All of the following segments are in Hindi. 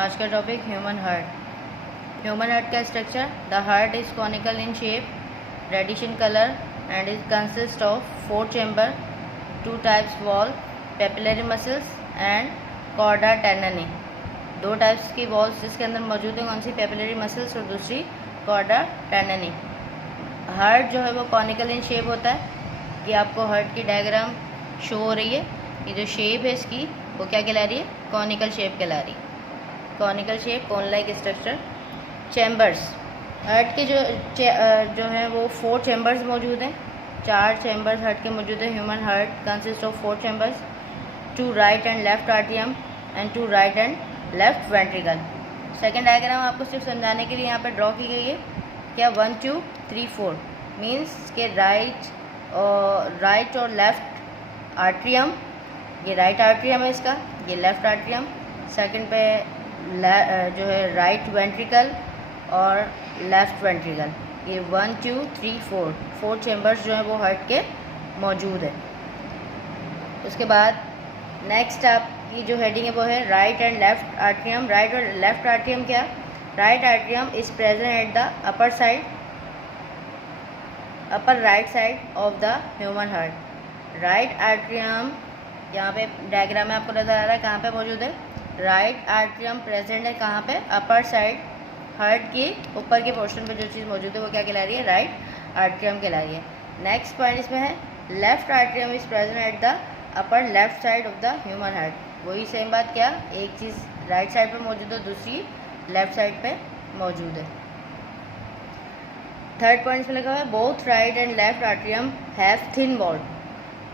आज का topic human heart. Human heart का structure, the heart is conical in shape, reddish in colour and is consist of 4 chamber, 2 types valve, papillary muscles and chordae tendineae. 2 types की वॉल्स जिसके अंदर मौजूद है, कौन सी? पेपिलरी मसल्स और दूसरी कॉर्डा टेंडनी। हार्ट जो है वो कॉनिकल इन शेप होता है। ये आपको हार्ट की डायग्राम शो हो रही है। ये जो शेप है इसकी वो क्या कहला रही है? कॉनिकल शेप कहला रही है। Conical shape, cone like structure. Chambers, heart के जो है वो 4 चैम्बर्स मौजूद हैं। 4 चैम्बर्स हार्ट के मौजूद है। Human heart consist of 4 chambers, 2 right and left आर्टियम and 2 right and left ventricle. Second diagram आपको सिर्फ समझाने के लिए यहाँ पर ड्रॉ की गई है। क्या 1 2 3 4 मीन्स के राइट और लेफ्ट आर्ट्रियम, ये राइट आर्ट्रियम है इसका, ये लेफ्ट आर्ट्रियम। सेकंड पे जो है राइट वेंट्रिकल और लेफ्ट वेंट्रिकल। ये 1 2 3 4 चैम्बर्स जो है वो हार्ट के मौजूद है। उसके बाद नेक्स्ट आपकी जो हेडिंग है वो है right and left atrium. Right और लेफ्ट आर्ट्रियम क्या? Right atrium is present at the upper right side of the human heart. Right atrium यहाँ पे डायग्राम में आपको नजर आ रहा है कहाँ पे मौजूद है? राइट आर्ट्रियम प्रेजेंट है कहाँ पे? अपर साइड, हार्ट के ऊपर के पोर्शन पे जो चीज़ मौजूद है वो क्या कहला रही है? राइट आर्ट्रियम कहला रही है। नेक्स्ट पॉइंट इसमें है left atrium is present at the upper left side of the human heart. वही सेम बात, क्या एक चीज़ राइट साइड पे मौजूद है, दूसरी लेफ्ट साइड पे मौजूद है। थर्ड पॉइंट में लिखा हुआ है both right and left atrium have thin wall.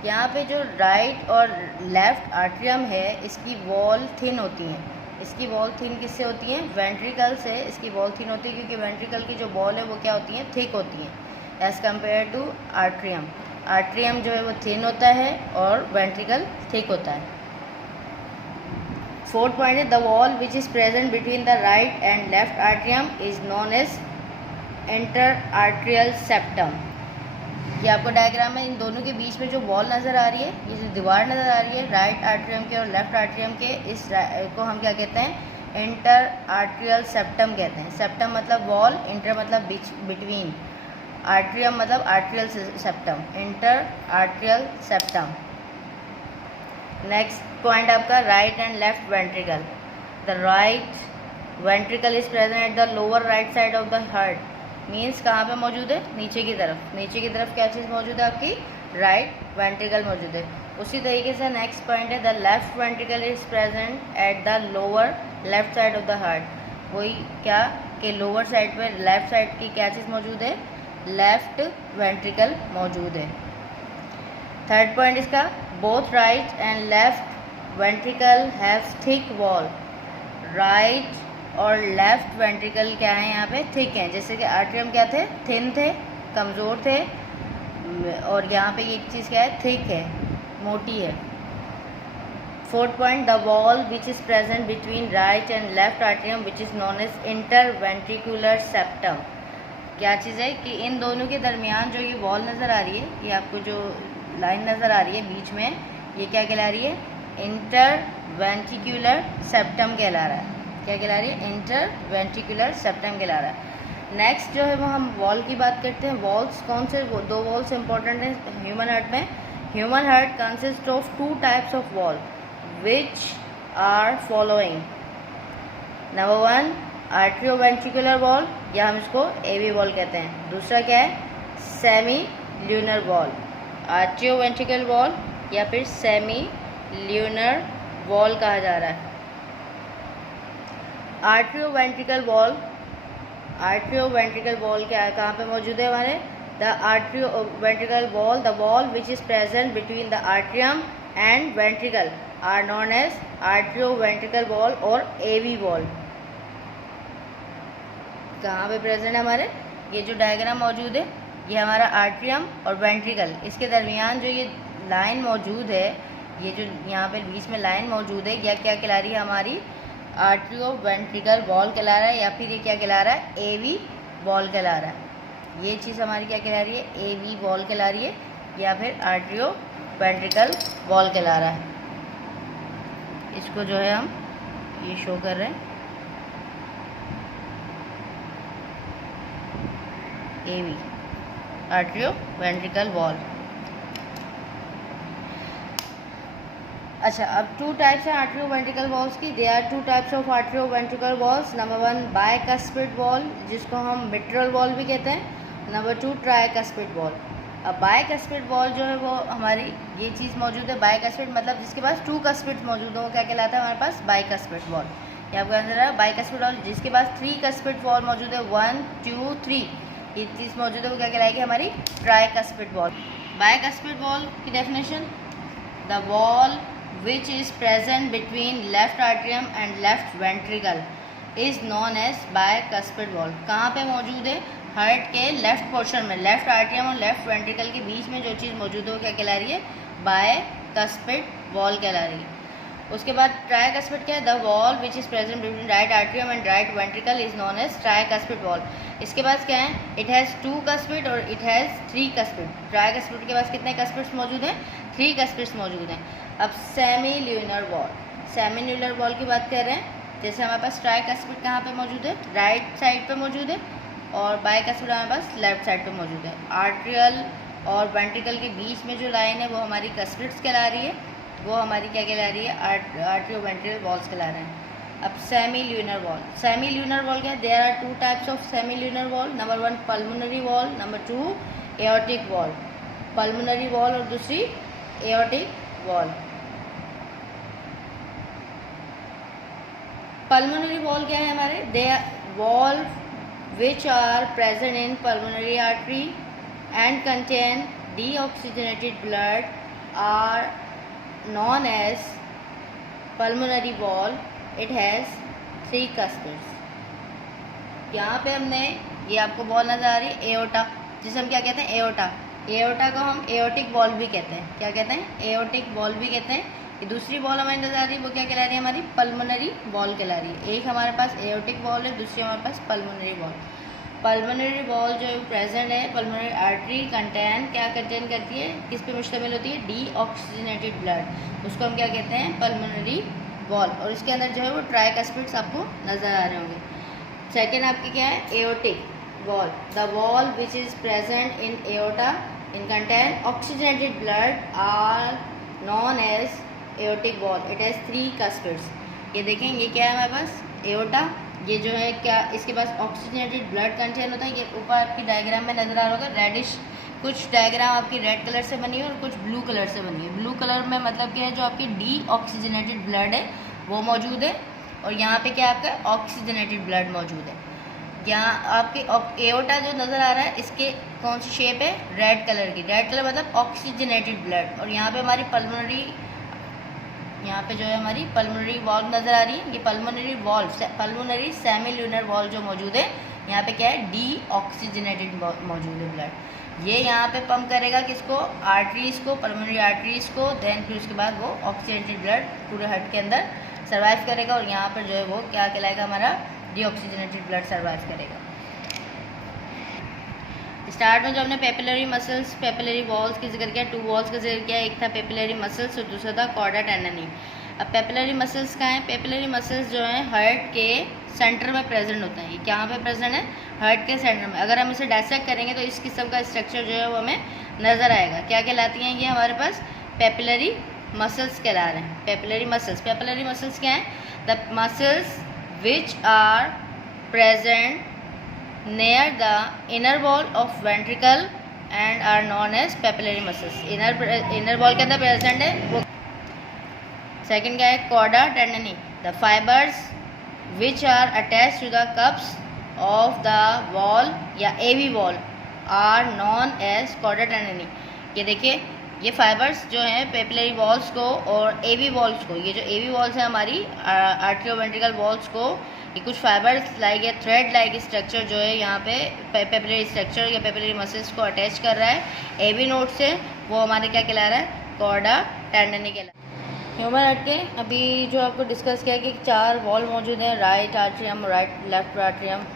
यहाँ पे जो राइट और लेफ्ट आर्ट्रियम है इसकी वॉल थिन होती है। इसकी वॉल थिन किससे होती है? वेंट्रिकल से इसकी वॉल थिन होती है, क्योंकि वेंट्रिकल की जो वॉल है वो क्या होती है? थिक होती है as compare to atrium. Atrium जो है वो थिन होता है और वेंट्रिकल थिक होता है। फोर्थ पॉइंट है the wall which is present between the right and left atrium is known as inter atrial septum. ये आपको डायग्राम में इन दोनों के बीच में जो वॉल नज़र आ रही है, ये जो दीवार नज़र आ रही है राइट आर्ट्रियम के और लेफ्ट आर्ट्रियम के, इस को हम क्या कहते हैं? इंटर आर्ट्रियल सेप्टम कहते हैं। सेप्टम मतलब वॉल, इंटर मतलब बिटवीन, आर्ट्रियम मतलब atrial septum, inter atrial septum. Next point आपका right and left ventricle. The right ventricle is present at the lower right side of the heart. Means कहाँ पे मौजूद है? नीचे की तरफ। नीचे की तरफ क्या चीज़ मौजूद है आपकी? राइट वेंट्रिकल मौजूद है। उसी तरीके से नेक्स्ट पॉइंट है the left ventricle is present at the lower left side of the heart. वही क्या कि लोअर साइड पे लेफ्ट साइड की क्या चीज़ मौजूद है? लेफ्ट वेंट्रिकल मौजूद है। थर्ड पॉइंट इसका both right and left ventricle have thick wall. Right और लेफ्ट वेंट्रिकल क्या है? यहाँ पे थिक है। जैसे कि आर्ट्रियम क्या थे? थिन थे, कमज़ोर थे, और यहाँ पे एक चीज़ क्या है? थिक है, मोटी है। Fourth point the wall which is present between right and left atrium which is known as inter ventricular septum. क्या चीज़ है कि इन दोनों के दरमियान जो ये वॉल नज़र आ रही है, ये आपको जो लाइन नज़र आ रही है बीच में, ये क्या कहला रही है? इंटर वेंट्रिकुलर सेप्टम कहला रहा है। क्या कहला रही है? इंटर वेंट्रिकुलर सेप्टम कहला रहा है। नेक्स्ट जो है वो हम वॉल की बात करते हैं। वॉल्स कौन से? 2 वॉल्स इंपॉर्टेंट हैं ह्यूमन हार्ट में। Human heart consist of 2 types of wall which are following. Number 1 atrio ventricular wall, या हम इसको एवी वॉल कहते हैं। दूसरा क्या है? Semi lunar wall. Atrio ventricle wall या फिर सेमी ल्यूनर वॉल कहा जा रहा है। आर्ट्रियो वेंट्रिकल वॉल क्या कहाँ पे मौजूद है हमारे? The atrio ventricle wall, the wall which is present between the atrium and ventricle are known as atrio ventricle wall और एवी वॉल। कहाँ पे प्रेजेंट है हमारे? ये जो डायग्राम मौजूद है ये हमारा आर्ट्रियम और वेंट्रिकल, इसके दरमियान जो ये लाइन मौजूद है, ये जो यहाँ पे बीच में लाइन मौजूद है, यह क्या कहला रही है? हमारी आर्ट्रियो वेंट्रिकल वॉल कहला रहा है, या फिर ये क्या कहला रहा है? एवी वॉल कहला रहा है। ये चीज़ हमारी क्या कहला रही है? एवी वॉल कहला रही है, या फिर आर्ट्रियो वेंट्रिकल वॉल कहला रहा है। इसको जो है हम ये शो कर रहे हैं। AV, atrioventricular valve. अच्छा, अब टू टाइप्स हैं आर्ट्रियो-वेंट्रिकल वॉल्स की। They are two types of atrioventricular valves. Number 1 bicuspid valve, जिसको हम मिट्रल वॉल भी कहते हैं। Number 2 tricuspid valve. अब बायकस्पिड वॉल जो है वो हमारी ये चीज़ मौजूद है। बायकस्पिड मतलब जिसके पास 2 कस्पिड मौजूद हो, वो क्या कहलाता है हमारे पास? Bicuspid wall. ये आपका आंसर है बायकस्पिड वॉल। जिसके पास 3 कस्पिड वॉल मौजूद है, 1 2 3 ये चीज़ मौजूद है, वो क्या कहलाएगी? हमारी ट्राइकस्पिड वॉल। बायकस्पिड वॉल की definition, the wall which is present between left atrium and left ventricle is known as bicuspid wall। कहाँ पे मौजूद है? हार्ट के लेफ्ट पोर्शन में, लेफ्ट आर्ट्रियम और लेफ्ट वेंट्रिकल के बीच में जो चीज़ मौजूद है वो क्या कहला रही है? बायकस्पिड वॉल कहला रही है। उसके बाद ट्राइकस्पिड क्या है? The wall which is present between right atrium and right ventricle is known as tricuspid wall. इसके पास क्या है? इट हैज़ 2 कस्पिड और इट हैज़ 3 कस्पिड। ट्राइकस्पिड के पास कितने कस्पिड्स मौजूद हैं? 3 कस्पिड्स मौजूद हैं। अब semi lunar wall, semi lunar wall की बात कर रहे हैं। जैसे हमारे पास ट्राइकस्पिड कहाँ पे मौजूद है? राइट साइड पे मौजूद है, और बायकस्पिड हमारे पास लेफ्ट साइड पे मौजूद है। आर्ट्रियल और वेंट्रिकल के बीच में जो लाइन है वो हमारी कस्पिड्स कहला रही है, वो हमारी क्या कहला रही है? आर्ट्रियो वेंट्रिकल वॉल्स कहला रहे हैं। अब semi lunar wall, semi lunar wall क्या है? There are 2 types of semi lunar wall. Number 1 pulmonary wall, number 2 aortic wall. Pulmonary wall और दूसरी एओर्टिक वॉल। पल्मोनरी वॉल क्या है हमारे? The wall which are present in pulmonary artery and contain deoxygenated blood are known as pulmonary wall. It has 3 cuspids। यहाँ पे हमने ये आपको बॉल नज़र आ रही है एओर्टा, जिसे हम क्या कहते हैं? एओर्टा। एओर्टा को हम एओर्टिक बॉल भी कहते हैं। क्या कहते हैं? एओर्टिक बॉल भी कहते हैं। ये दूसरी बॉल हमारी नज़र आ रही है, वो क्या कहला रही है? हमारी पल्मोनरी बॉल कहला रही है। एक हमारे पास एओर्टिक बॉल है, दूसरी हमारे पास पल्मोनरी बॉल। पल्मोनरी बॉल जो प्रेजेंट है पल्मोनरी आर्टरी कंटेन क्या कंटेन करती है? किस पे मुश्तमिल होती है? Deoxygenated blood. उसको हम क्या कहते हैं? Pulmonary ball. और इसके अंदर जो है वो ट्राइकस्पिड्स आपको नज़र आ रहे होंगे। सेकेंड आपकी क्या है? Aortic wall, the wall which is present in aorta in contain oxygenated blood are known as aortic wall. It has 3 cuspids. ये देखें, ये क्या है हमारे पास? एओर्टा। ये जो है क्या, इसके पास ऑक्सीजनेटेड ब्लड कंटेन होता है। ये ऊपर आपकी डायग्राम में नज़र आ रहा होगा रेडिश, कुछ डायग्राम आपकी रेड कलर से बनी है और कुछ ब्लू कलर से बनी है। ब्लू कलर में मतलब क्या है? जो आपकी डीऑक्सीजनेटेड ब्लड है वो मौजूद है, और यहाँ पे क्या आपका ऑक्सीजनेटेड ब्लड मौजूद है। यहाँ आपके एओर्टा जो नज़र आ रहा है, इसके कौन सी शेप है? रेड कलर की। रेड कलर मतलब ऑक्सीजनेटेड ब्लड। और यहाँ पे हमारी पल्मोनरी, यहाँ पे जो है हमारी पल्मोनरी वॉल नज़र आ रही है। ये pulmonary wall, pulmonary semi lunar wall जो मौजूद है, यहाँ पे क्या है? डीऑक्सीजनेटेड मौजूद है ब्लड। ये यहाँ पे पंप करेगा किसको? आर्टरीज़ को, पल्मोनरी आर्टरीज़ को। देन फिर उसके बाद वो ऑक्सीजनेटेड ब्लड पूरे हार्ट के अंदर सर्वाइव करेगा, और यहाँ पर जो है वो क्या कहलाएगा? हमारा डीऑक्सीजनेटेड ब्लड सर्वाइव करेगा। स्टार्ट में जो हमने पेपिलरी मसल्स, पेपिलरी वॉल्स की जिक्र किया, 2 वॉल्स का जिक्र किया। एक था पेपिलरी मसल्स और दूसरा था कॉर्डा टेंडनी। अब पेपिलरी मसल्स कहाँ हैं? पेपिलरी मसल्स जो हैं हार्ट के सेंटर में प्रेजेंट होते हैं। ये कहाँ पे प्रेजेंट है? हार्ट के सेंटर में। अगर हम इसे डायसेक्ट करेंगे तो इस किस्म का स्ट्रक्चर जो है वो हमें नज़र आएगा। क्या कहलाती हैं ये? हमारे पास पेपिलरी मसल्स कहला रहे हैं। पेपिलरी मसल्स, पेपिलरी मसल्स क्या हैं? The muscles which are present near the inner wall of ventricle and are known as papillary muscles। inner wall के अंदर प्रेजेंट है वो। सेकंड क्या है? Chorda tendineae, the fibers which are attached to the cups of the wall या AV wall are known as chorda tendineae. ये देखिए, ये फाइबर्स जो हैं पेपिलरी वॉल्स को और AV वॉल्स को, ये जो AV वॉल्स है हमारी आर्ट्रियोवेंट्रिकल वॉल्स को, ये कुछ फाइबर्स लाइक या थ्रेड लाइक स्ट्रक्चर जो है यहाँ पे पेपिलरी स्ट्रक्चर या पेपिलरी मसल्स को अटैच कर रहा है AV नोड से, वो हमारे क्या कहला रहा है? कॉर्डा टेंडनी कहला रहा है। ह्यूमन हार्ट के अभी जो आपको डिस्कस किया कि 4 वॉल मौजूद हैं, right atrium, left atrium,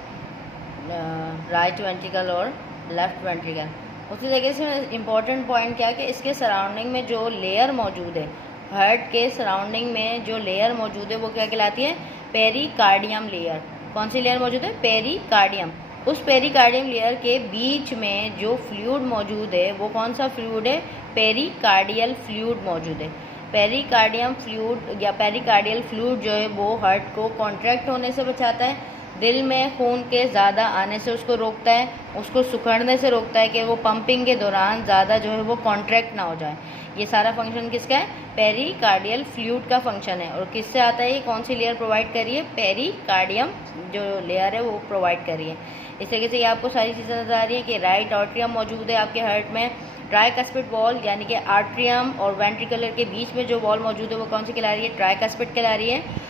right ventricle और लेफ्ट वेंट्रिकल। उसी तरीके से इम्पॉर्टेंट पॉइंट क्या है कि इसके सराउंडिंग में जो लेयर मौजूद है, हार्ट के सराउंडिंग में जो लेयर मौजूद है वो क्या कहलाती है? Pericardium layer. कौन सी लेयर मौजूद है? पेरिकार्डियम। उस पेरिकार्डियम लेयर के बीच में जो फ्लूइड मौजूद है वो कौन सा फ्लूइड है? पेरिकार्डियल फ्लूइड मौजूद है। पेरिकार्डियम फ्लूइड या पेरिकार्डियल फ्लूइड जो है वो हार्ट को कॉन्ट्रैक्ट होने से बचाता है, दिल में खून के ज़्यादा आने से उसको रोकता है, उसको सुखड़ने से रोकता है कि वो पंपिंग के दौरान ज़्यादा जो है वो कॉन्ट्रैक्ट ना हो जाए। ये सारा फंक्शन किसका है? पेरिकार्डियल फ्लूइड का फंक्शन है। और किससे आता है? ये कौन सी लेयर प्रोवाइड कर रही है? पेरिकार्डियम जो लेयर है वो प्रोवाइड कर रही है। इस तरीके से ये आपको सारी चीज़ें नजर आ रही है कि राइट आर्ट्रियम मौजूद है आपके हार्ट में, ट्राइकस्पिड वॉल यानी कि आर्ट्रियम और वेंट्रिकुलर के बीच में जो वॉल मौजूद है वो कौन सी कहला रही है? ट्राइकस्पिड कहला रही है।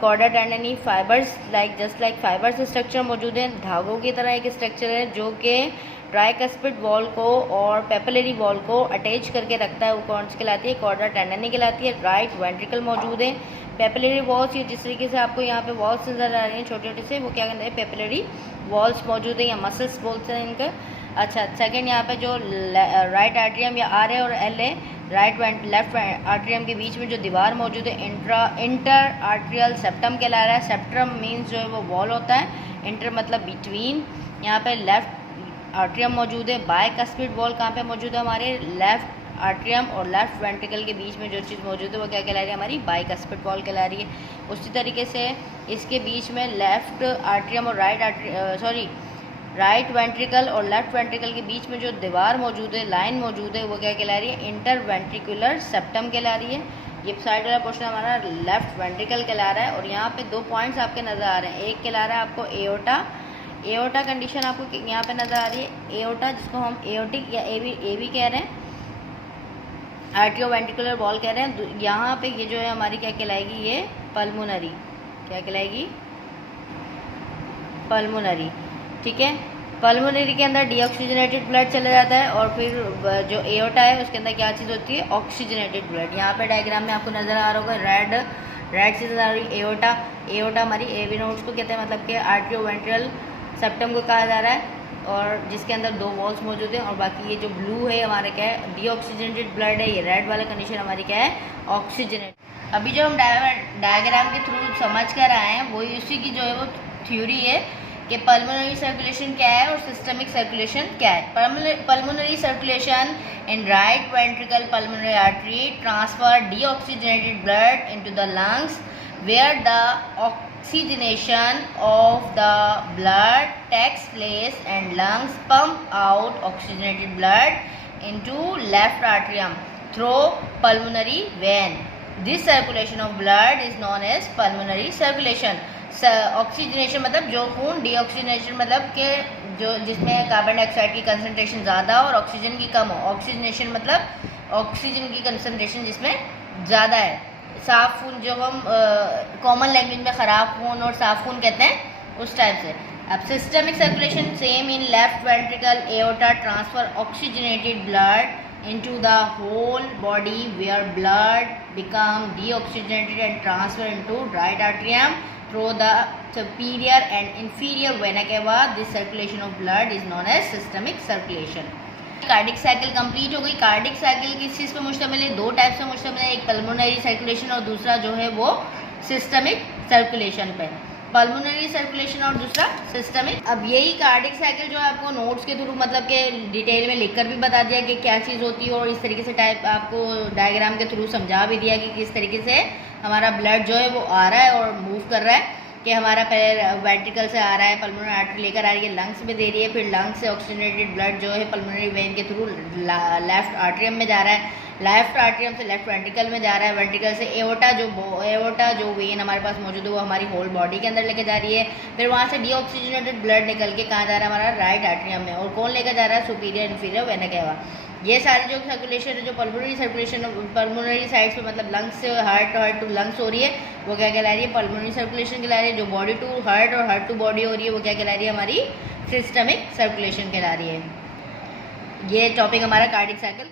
Chorda tendineae fibres just like fibres structure मौजूद है, धागों की तरह एक स्ट्रक्चर है जो कि ट्राइकस्पिड वॉल को और पेपिलरी वॉल को अटैच करके रखता है, वो कौन सी कहलाती है? कॉर्डा टेंडनी कहलाती है। राइट वेंट्रिकल मौजूद है। पेपिलरी वॉल्स, ये जिस तरीके से आपको यहाँ पे वॉल्स नजर आ रही हैं छोटे छोटे से, वो क्या कहते हैं? पेपिलरी वॉल्स मौजूद है या मसल्स बोलते हैं इनका। अच्छा, सेकंड यहाँ पे जो राइट आर्ट्रियम या आर है और एल है, लेफ्ट आर्ट्रियम के बीच में जो दीवार मौजूद है इंटर आर्ट्रियल सेप्टम कहला रहा है। सेप्टम मीन्स जो है वो वॉल होता है, इंटर मतलब बिटवीन। यहाँ पे लेफ्ट आर्ट्रियम मौजूद है। बाइकस्पिड वॉल कहाँ पे मौजूद है? हमारे लेफ्ट आर्ट्रियम और लेफ्ट वेंट्रिकल के बीच में जो चीज़ मौजूद है वो क्या कहला रही है? हमारी बाइकस्पिड वॉल कहला रही है। उसी तरीके से इसके बीच में लेफ्ट आर्ट्रियम और राइट वेंट्रिकल और लेफ्ट वेंट्रिकल के बीच में जो दीवार मौजूद है, लाइन मौजूद है, वो क्या कहला रही है? इंटर वेंट्रिकुलर सेप्टम कहला रही है। ये साइड वाला पोर्शन हमारा लेफ्ट वेंट्रिकल कहला रहा है। और यहाँ पे दो पॉइंट्स आपके नज़र आ रहे हैं, एक कहला रहा है आपको एओर्टा कंडीशन आपको यहाँ पे नज़र आ रही है। एओर्टा जिसको हम एओर्टिक या एवी कह रहे हैं, आर्टियो वेंट्रिकुलर वॉल कह रहे हैं। यहाँ पे ये जो है हमारी क्या कहलाएगी? ये पल्मोनरी, क्या कहलाएगी? पल्मोनरी, ठीक है। पल्मोनरी के अंदर डीऑक्सीजनेटेड ब्लड चला जाता है और फिर जो एओर्टा है उसके अंदर क्या चीज़ होती है? Oxygenated blood. यहाँ पे डायग्राम में आपको नज़र आ रहा होगा रेड चीज़ नजर आ रही है, एओर्टा हमारी एवी नोड्स को कहते हैं, मतलब कि आर्टियो वेंट्रल सेप्टम को कहा जा रहा है, और जिसके अंदर दो वॉल्स मौजूद हैं। और बाकी ये जो ब्लू है हमारा क्या है? डीऑक्सीजनेटेड ब्लड है। ये रेड वाला कंडीशन हमारी क्या है? ऑक्सीजनेट। अभी जो हम डायग्राम के थ्रू समझ कर आए हैं वो इसी की जो है वो थ्योरी है कि पल्मोनरी सर्कुलेशन क्या है और सिस्टमिक सर्कुलेशन क्या है। Pulmonary circulation in right ventricle pulmonary artery transfer deoxygenated blood into the lungs where the oxygenation of the blood takes place and lungs pump out oxygenated blood into left atrium through pulmonary vein. This circulation of blood is known as pulmonary circulation. Oxygenation मतलब जो खून, डीऑक्सीजनेशन मतलब के जो जिसमें कार्बन डाइऑक्साइड की कंसनट्रेशन ज़्यादा और ऑक्सीजन की कम हो। ऑक्सीजनेशन मतलब ऑक्सीजन की कंसनट्रेशन जिसमें ज़्यादा है। साफ खून जो हम कॉमन लैंग्वेज में ख़राब खून और साफ खून कहते हैं, उस टाइप से। अब systemic circulation same in left ventricle aorta transfer oxygenated blood into the whole body where blood become deoxygenated and transfer into right atrium through the superior and inferior vena cava. This circulation of blood is known as systemic circulation. Cardiac cycle complete हो गई। कार्डिक साइकिल किस चीज़ पे मुश्तमिल है? दो टाइप से मुश्तमिल है, एक पल्मोनरी सर्कुलेशन और दूसरा जो है वो सिस्टमिक सर्कुलेशन पे। पल्मोनरी सर्कुलेशन और दूसरा सिस्टमिक। अब यही कार्डिक साइकिल जो है आपको नोट्स के थ्रू मतलब के डिटेल में लिखकर भी बता दिया कि क्या चीज़ होती है, और इस तरीके से टाइप आपको डायग्राम के थ्रू समझा भी दिया कि किस तरीके से हमारा ब्लड जो है वो आ रहा है और मूव कर रहा है, कि हमारा पहले वेंट्रिकल से आ रहा है, पल्मोनरी आर्टरी लेकर आ रही है, लंग्स में दे रही है, फिर लंग्स से ऑक्सीजनेटेड ब्लड जो है पल्मोनरी वेन के थ्रू लेफ्ट आर्ट्रियम में जा रहा है, लेफ्ट आर्ट्रियम से लेफ्ट वेंट्रिकल में जा रहा है, वेंट्रिकल से एओर्टा जो वेन हमारे पास मौजूद है वो हमारी होल बॉडी के अंदर लेके जा रही है, फिर वहाँ से डीऑक्सीजनेटेड ब्लड निकल के कहाँ जा रहा है? हमारा राइट आर्ट्रियम में। और कौन लेकर जा रहा है? Superior inferior vena cava. ये सारी जो सर्कुलेशन है, जो पल्मोनरी सर्कुलेशन पल्मोनरी साइड्स पे मतलब लंग्स से हार्ट टू लंग्स हो रही है, वो क्या कहला रही है? पल्मोनरी सर्कुलेशन कहला रही है। जो बॉडी टू हार्ट और हार्ट टू बॉडी हो रही है वो क्या कहला रही है? हमारी सिस्टमिक सर्कुलेशन कहला रही है। ये टॉपिक हमारा कार्डिक साइकिल